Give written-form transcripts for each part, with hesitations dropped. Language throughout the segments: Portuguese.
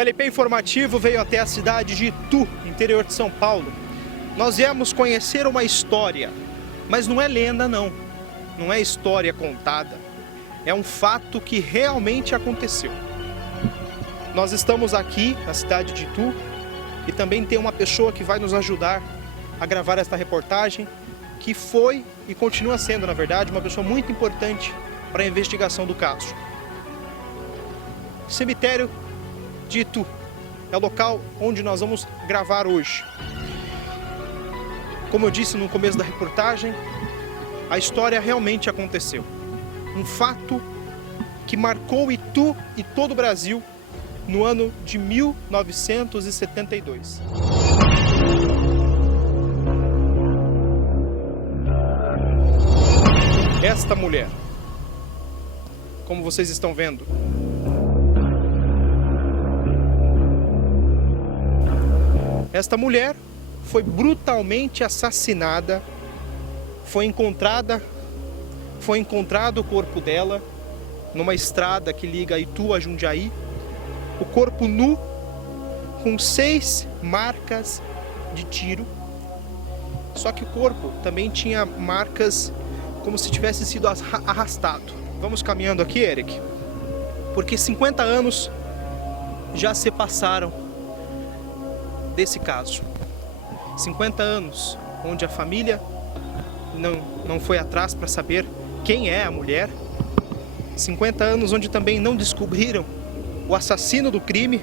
O LP Informativo veio até a cidade de Itu, interior de São Paulo. Nós viemos conhecer uma história, mas não é lenda não, não é história contada, é um fato que realmente aconteceu. Nós estamos aqui na cidade de Itu e também tem uma pessoa que vai nos ajudar a gravar esta reportagem, que foi e continua sendo, na verdade, uma pessoa muito importante para a investigação do caso. Cemitério de Itu é o local onde nós vamos gravar hoje. Como eu disse no começo da reportagem, a história realmente aconteceu. Um fato que marcou Itu e todo o Brasil no ano de 1972. Esta mulher, como vocês estão vendo, esta mulher foi brutalmente assassinada, foi encontrado o corpo dela numa estrada que liga Itu a Jundiaí, o corpo nu, com 6 marcas de tiro, só que o corpo também tinha marcas como se tivesse sido arrastado. Vamos caminhando aqui, Eric, porque 50 anos já se passaram desse caso. 50 anos onde a família não foi atrás para saber quem é a mulher. 50 anos onde também não descobriram o assassino do crime.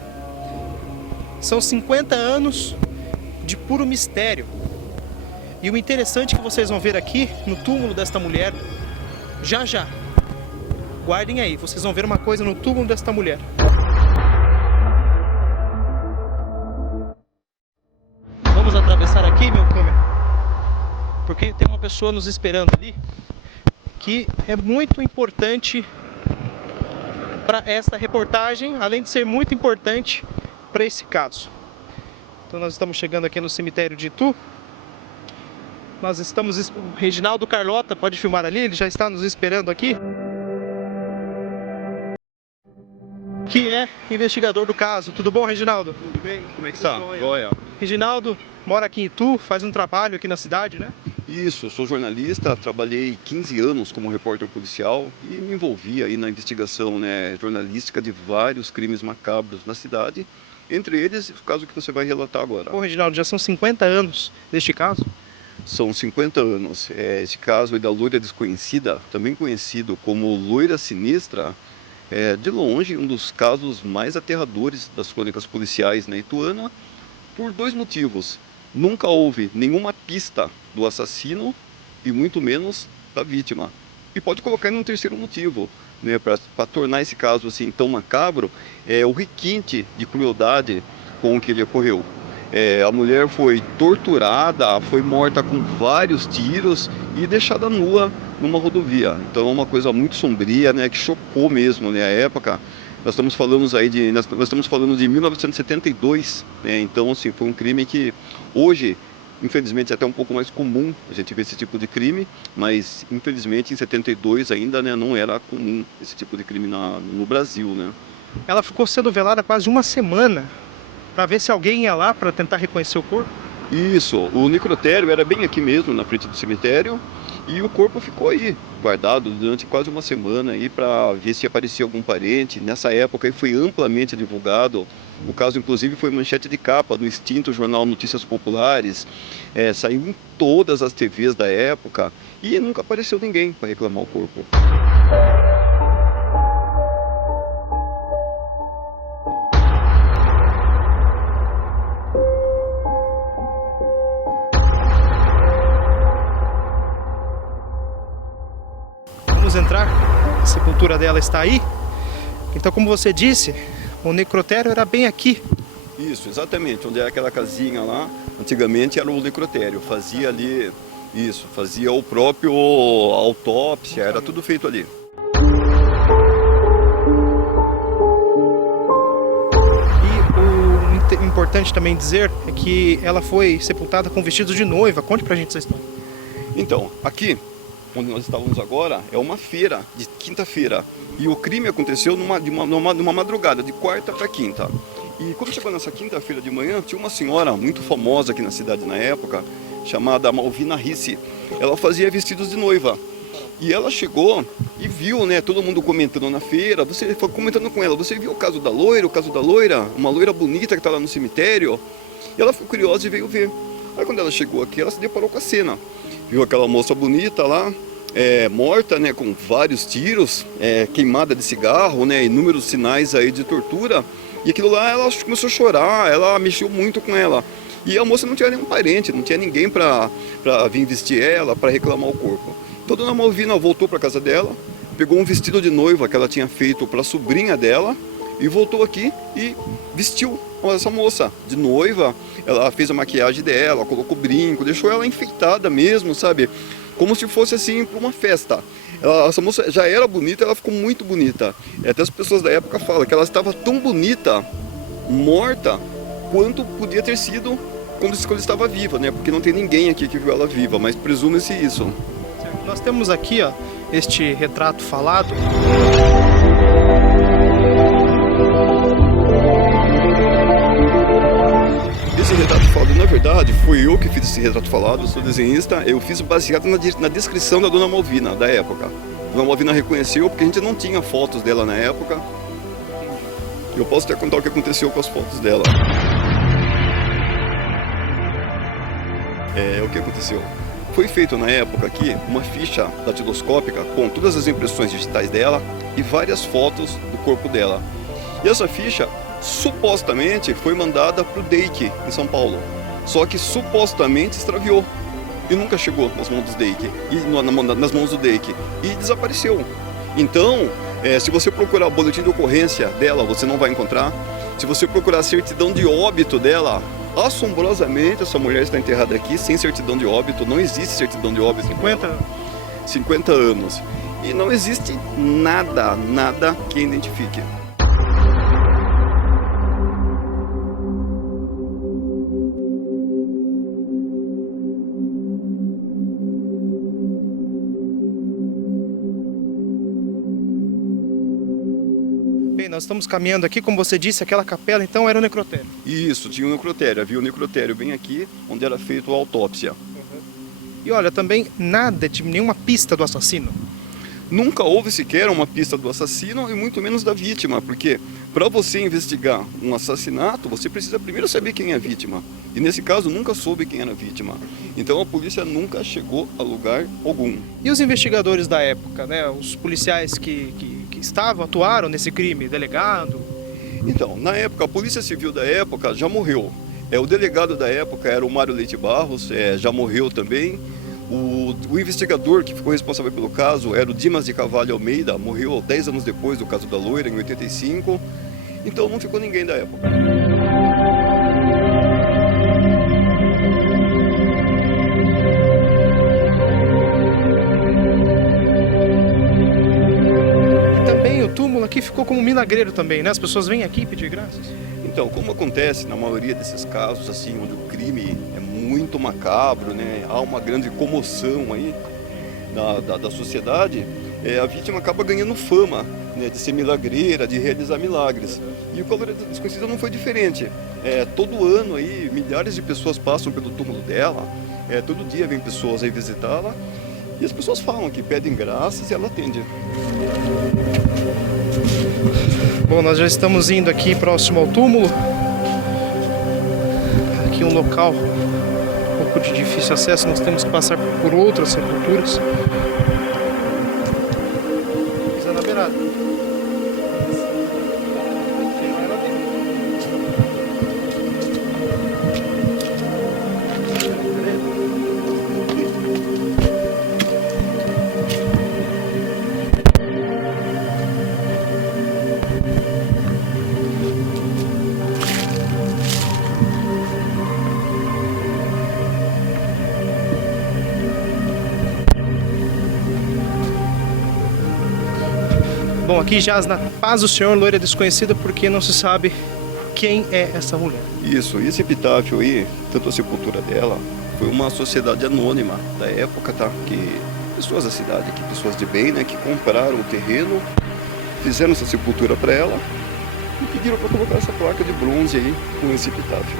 São 50 anos de puro mistério. E o interessante que vocês vão ver aqui no túmulo desta mulher, já já, guardem aí, vocês vão ver uma coisa no túmulo desta mulher. Vamos atravessar aqui, meu câmera, porque tem uma pessoa nos esperando ali, que é muito importante para esta reportagem, além de ser muito importante para esse caso. Então nós estamos chegando aqui no cemitério de Itu. Nós estamos... O Reginaldo Carlota, pode filmar ali, ele já está nos esperando aqui. Que é investigador do caso. Tudo bom, Reginaldo? Tudo bem? Como é que está? Joia. Reginaldo mora aqui em Itu, faz um trabalho aqui na cidade, né? Isso, eu sou jornalista, trabalhei 15 anos como repórter policial e me envolvi aí na investigação, né, jornalística de vários crimes macabros na cidade, entre eles o caso que você vai relatar agora. Bom, Reginaldo, já são 50 anos deste caso? São 50 anos. Esse caso aí da loira desconhecida, também conhecido como loira sinistra, é de longe um dos casos mais aterradores das crônicas policiais na Ituana, por 2 motivos. Nunca houve nenhuma pista do assassino e muito menos da vítima. E pode colocar em um terceiro motivo, né, para tornar esse caso assim tão macabro, é o requinte de crueldade com que ele ocorreu. A mulher foi torturada, foi morta com vários tiros e deixada nua numa rodovia. Então é uma coisa muito sombria, né, que chocou mesmo, né, a época. Nós estamos falando de 1972, né, então assim, foi um crime que hoje, infelizmente, é até um pouco mais comum a gente ver esse tipo de crime, mas infelizmente em 72 ainda, né, não era comum esse tipo de crime no Brasil, né. Ela ficou sendo velada quase uma semana, para ver se alguém ia lá para tentar reconhecer o corpo? Isso, o necrotério era bem aqui mesmo, na frente do cemitério, e o corpo ficou aí, guardado durante quase uma semana aí para ver se aparecia algum parente. Nessa época aí foi amplamente divulgado, o caso inclusive foi manchete de capa do extinto jornal Notícias Populares, saiu em todas as TVs da época e nunca apareceu ninguém para reclamar o corpo. Vamos entrar, a sepultura dela está aí. Então, como você disse, o necrotério era bem aqui. Isso, exatamente, onde é aquela casinha lá, antigamente era o necrotério, fazia ali, isso, fazia o próprio autópsia, era tudo feito ali. E o importante também dizer é que ela foi sepultada com vestido de noiva. Conte pra gente essa história. Então, aqui onde nós estávamos agora, é uma feira de quinta-feira. E o crime aconteceu numa madrugada, de quarta para quinta. E quando chegou nessa quinta-feira de manhã, tinha uma senhora muito famosa aqui na cidade na época, chamada Malvina Ricci. Ela fazia vestidos de noiva. E ela chegou e viu, né, todo mundo comentando na feira, você foi comentando com ela, você viu o caso da loira, uma loira bonita que está lá no cemitério? E ela ficou curiosa e veio ver. Aí quando ela chegou aqui, ela se deparou com a cena. Viu aquela moça bonita lá, morta, né, com vários tiros, queimada de cigarro, né, inúmeros sinais aí de tortura. E aquilo lá, ela começou a chorar, ela mexeu muito com ela. E a moça não tinha nenhum parente, não tinha ninguém para vir vestir ela, para reclamar o corpo. Então a dona Malvina voltou para casa dela, pegou um vestido de noiva que ela tinha feito para a sobrinha dela e voltou aqui e vestiu essa moça de noiva. Ela fez a maquiagem dela, colocou brinco, deixou ela enfeitada mesmo, sabe? Como se fosse assim para uma festa. Essa moça já era bonita, ela ficou muito bonita. E até as pessoas da época falam que ela estava tão bonita, morta, quanto podia ter sido quando estava viva, né? Porque não tem ninguém aqui que viu ela viva, mas presume-se isso. Nós temos aqui, ó, este retrato falado. Esse retrato falado, na verdade, foi eu que fiz esse retrato falado, eu sou desenhista, eu fiz baseado na descrição da dona Malvina, da época. A dona Malvina reconheceu porque a gente não tinha fotos dela na época. Eu posso até contar o que aconteceu com as fotos dela. O que aconteceu? Foi feito na época aqui uma ficha datiloscópica com todas as impressões digitais dela e várias fotos do corpo dela. E essa ficha supostamente foi mandada para o DEIC em São Paulo, só que supostamente extraviou e nunca chegou nas mãos do DEIC, nas mãos do DEIC e desapareceu. Então, se você procurar o boletim de ocorrência dela, você não vai encontrar. Se você procurar a certidão de óbito dela, assombrosamente essa mulher está enterrada aqui sem certidão de óbito, não existe certidão de óbito. 50 anos. E não existe nada que identifique. Bem, nós estamos caminhando aqui, como você disse, aquela capela então era o necrotério. Isso, tinha um necrotério, havia um necrotério bem aqui, onde era feita a autópsia. E olha, também nada de nenhuma pista do assassino. Nunca houve sequer uma pista do assassino e muito menos da vítima, porque para você investigar um assassinato, você precisa primeiro saber quem é a vítima. E nesse caso, nunca soube quem era a vítima. Então a polícia nunca chegou a lugar algum. E os investigadores da época, né? Os policiais que atuaram nesse crime, delegado? Então, na época, a Polícia Civil da época já morreu. O delegado da época era o Mário Leite Barros, já morreu também. O investigador que ficou responsável pelo caso era o Dimas de Carvalho Almeida, morreu 10 anos depois do caso da loira, em 85. Então não ficou ninguém da época. Aqui ficou como milagreiro também, né? As pessoas vêm aqui pedir graças. Então, como acontece na maioria desses casos, assim, onde o crime é muito macabro, né? Há uma grande comoção aí da sociedade, a vítima acaba ganhando fama, né? De ser milagreira, de realizar milagres. E o Loira Desconhecida não foi diferente. Todo ano aí, milhares de pessoas passam pelo túmulo dela, todo dia vem pessoas aí visitá-la, e as pessoas falam que pedem graças e ela atende. Bom, nós já estamos indo aqui próximo ao túmulo. Aqui um local um pouco de difícil acesso, nós temos que passar por outras sepulturas. Pisando na beirada. Bom, aqui jaz na paz do Senhor, loira desconhecida, porque não se sabe quem é essa mulher. Isso, e esse epitáfio aí, tanto a sepultura dela, foi uma sociedade anônima da época, tá? Que pessoas da cidade, que pessoas de bem, né, que compraram o terreno, fizeram essa sepultura para ela e pediram para colocar essa placa de bronze aí com esse epitáfio.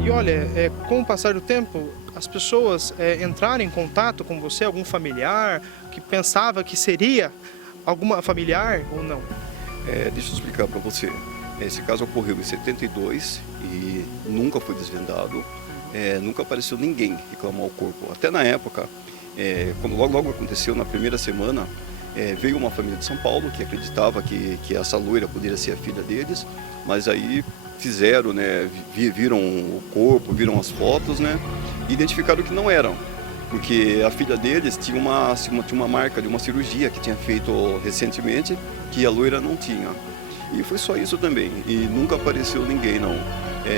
E olha, com o passar do tempo, as pessoas entraram em contato com você, algum familiar que pensava que seria alguma familiar ou não? Deixa eu explicar para você. Esse caso ocorreu em 72 e nunca foi desvendado. Nunca apareceu ninguém reclamar o corpo. Até na época, quando logo aconteceu, na primeira semana, veio uma família de São Paulo que acreditava que essa loira poderia ser a filha deles, mas aí fizeram, né, viram o corpo, viram as fotos, né, e identificaram que não eram, porque a filha deles tinha uma marca de uma cirurgia que tinha feito recentemente, que a loira não tinha. E foi só isso também, e nunca apareceu ninguém, não.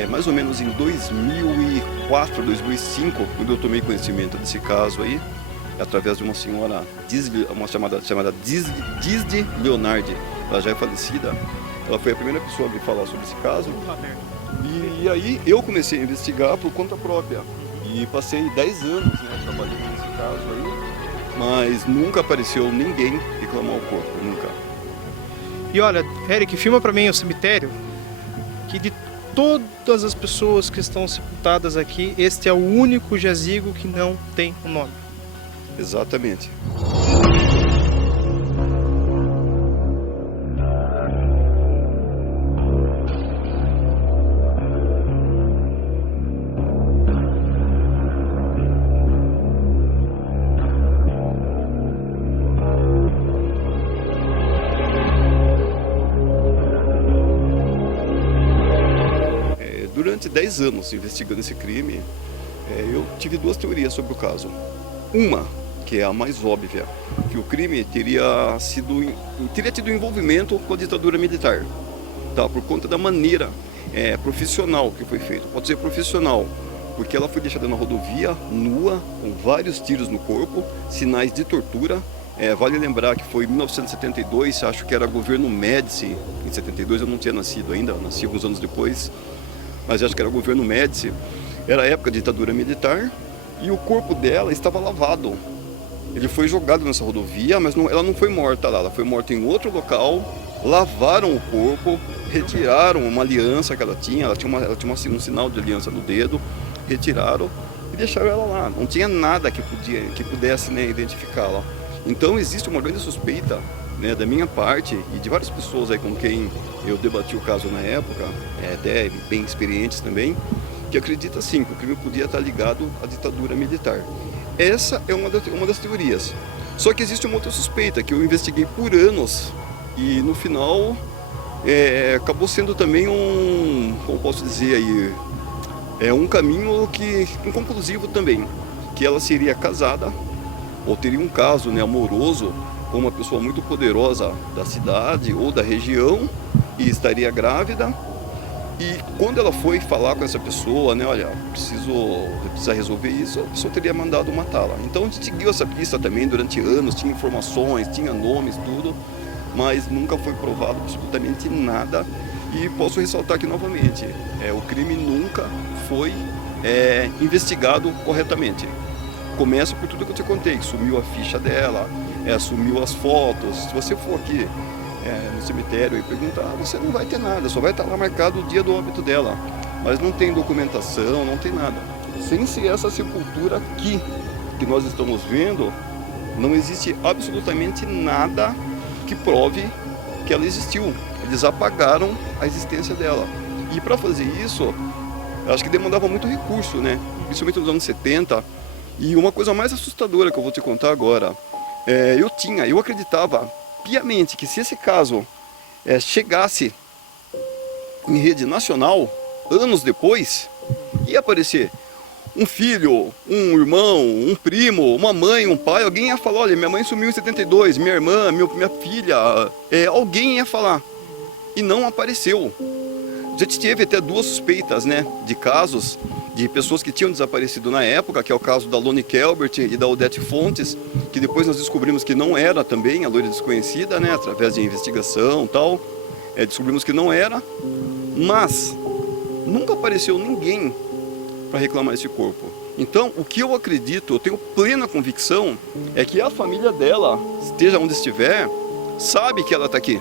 Mais ou menos em 2004, 2005, quando eu tomei conhecimento desse caso aí, através de uma senhora, uma chamada Disney Leonardi, ela já é falecida. Ela foi a primeira pessoa a me falar sobre esse caso. E aí eu comecei a investigar por conta própria. E passei 10 anos, né, trabalhando nesse caso aí, mas nunca apareceu ninguém reclamar o corpo, nunca. E olha, Eric, filma para mim o cemitério, que de todas as pessoas que estão sepultadas aqui, este é o único jazigo que não tem o nome. Exatamente. Durante 10 anos investigando esse crime, eu tive duas teorias sobre o caso. Uma, que é a mais óbvia, que o crime teria tido envolvimento com a ditadura militar, tá? Por conta da maneira profissional que foi feito. Pode ser profissional, porque ela foi deixada na rodovia, nua, com vários tiros no corpo, sinais de tortura. Vale lembrar que foi em 1972, acho que era governo Médici. Em 72 eu não tinha nascido ainda, eu nasci alguns anos depois, mas acho que era o governo Médici. Era a época da ditadura militar e o corpo dela estava lavado. Ele foi jogado nessa rodovia, mas ela não foi morta lá, ela foi morta em outro local. Lavaram o corpo, retiraram uma aliança que ela tinha um sinal de aliança no dedo, retiraram e deixaram ela lá. Não tinha nada que pudesse, né, identificá-la. Então existe uma grande suspeita, né, da minha parte e de várias pessoas aí com quem eu debati o caso na época, até bem experientes também, que acredita sim que o crime podia estar ligado à ditadura militar. Essa é uma das teorias. Só que existe uma outra suspeita que eu investiguei por anos e no final acabou sendo também como posso dizer aí, um caminho inconclusivo também, que ela seria casada ou teria um caso, né, amoroso com uma pessoa muito poderosa da cidade ou da região e estaria grávida. E quando ela foi falar com essa pessoa, né, olha, precisa resolver isso, a pessoa teria mandado matá-la. Então a gente seguiu essa pista também durante anos, tinha informações, tinha nomes, tudo, mas nunca foi provado absolutamente nada. E posso ressaltar aqui novamente, o crime nunca foi investigado corretamente. Começa por tudo que eu te contei, sumiu a ficha dela, sumiu as fotos. Se você for aqui no cemitério e perguntar, você não vai ter nada, só vai estar lá marcado o dia do óbito dela, mas não tem documentação, não tem nada. Sem ser essa sepultura aqui que nós estamos vendo, não existe absolutamente nada que prove que ela existiu. Eles apagaram a existência dela. E para fazer isso, eu acho que demandava muito recurso, né? Principalmente nos anos 70. E uma coisa mais assustadora que eu vou te contar agora, eu acreditava piamente que se esse caso chegasse em rede nacional, anos depois, ia aparecer um filho, um irmão, um primo, uma mãe, um pai, alguém ia falar, olha, minha mãe sumiu em 72, minha irmã, minha filha, alguém ia falar. E não apareceu. A gente teve até duas suspeitas, né, de casos de pessoas que tinham desaparecido na época, que é o caso da Loni Kelbert e da Odete Fontes, que depois nós descobrimos que não era também a loira desconhecida, né, através de investigação e tal, descobrimos que não era, mas nunca apareceu ninguém para reclamar esse corpo. Então, o que eu acredito, eu tenho plena convicção, é que a família dela, esteja onde estiver, sabe que ela está aqui.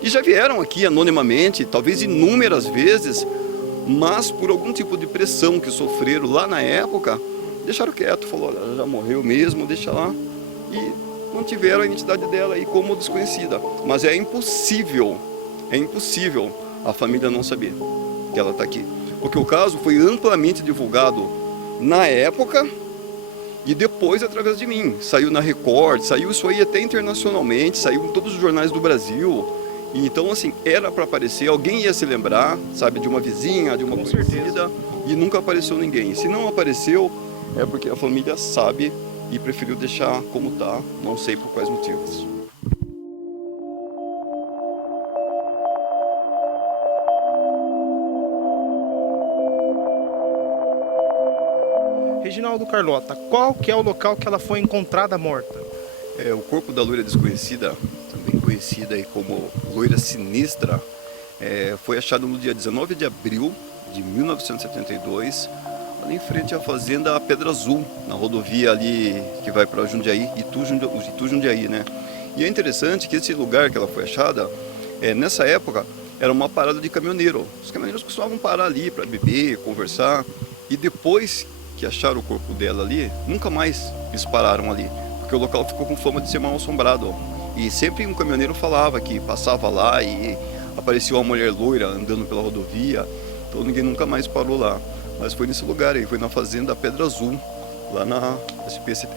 E já vieram aqui anonimamente, talvez inúmeras vezes, mas por algum tipo de pressão que sofreram lá na época, deixaram quieto, falou, olha, ela já morreu mesmo, deixa lá, e não tiveram a identidade dela aí como desconhecida. Mas é impossível a família não saber que ela está aqui. Porque o caso foi amplamente divulgado na época e depois através de mim. Saiu na Record, saiu isso aí até internacionalmente, saiu em todos os jornais do Brasil. E então, assim, era para aparecer, alguém ia se lembrar, sabe, de uma vizinha, de uma conhecida, e nunca apareceu ninguém. Se não apareceu, é porque a família sabe e preferiu deixar como está, não sei por quais motivos. Reginaldo Carlota, qual que é o local que ela foi encontrada morta? O corpo da loira desconhecida, também conhecida aí como loira sinistra, foi achado no dia 19 de abril de 1972, ali em frente à fazenda Pedra Azul, na rodovia ali que vai para Jundiaí, Itu Jundiaí, né? E é interessante que esse lugar que ela foi achada, nessa época, era uma parada de caminhoneiro. Os caminhoneiros costumavam parar ali para beber, conversar, e depois que acharam o corpo dela ali, nunca mais eles pararam ali, porque o local ficou com fama de ser mal assombrado. E sempre um caminhoneiro falava que passava lá e aparecia uma mulher loira andando pela rodovia, então ninguém nunca mais parou lá. Mas foi nesse lugar aí, foi na fazenda Pedra Azul, lá na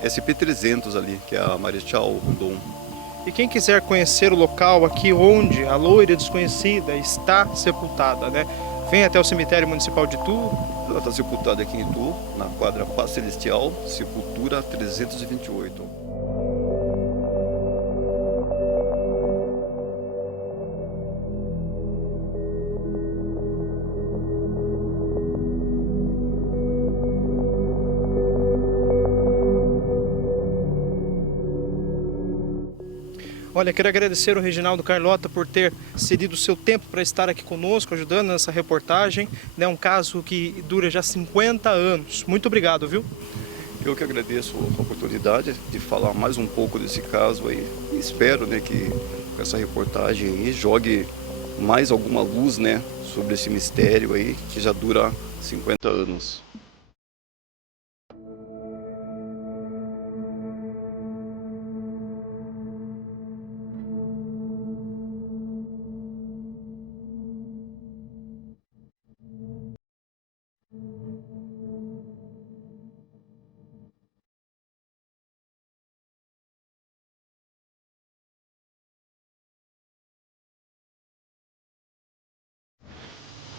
SP300 ali, que é a Marechal Rondon. E quem quiser conhecer o local aqui onde a loira desconhecida está sepultada, né? Vem até o cemitério municipal de Itu. Ela está sepultada aqui em Itu, na quadra Paz Celestial, sepultura 328. Olha, quero agradecer ao Reginaldo Carlota por ter cedido o seu tempo para estar aqui conosco, ajudando nessa reportagem. É um caso que dura já 50 anos. Muito obrigado, viu? Eu que agradeço a oportunidade de falar mais um pouco desse caso aí. E espero, né, que essa reportagem aí jogue mais alguma luz, né, sobre esse mistério aí que já dura 50 anos.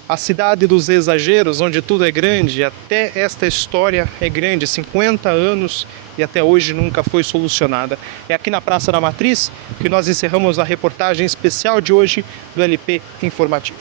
A cidade dos exageros, onde tudo é grande, até esta história é grande, 50 anos e até hoje nunca foi solucionada. É aqui na Praça da Matriz que nós encerramos a reportagem especial de hoje do LP Informativo.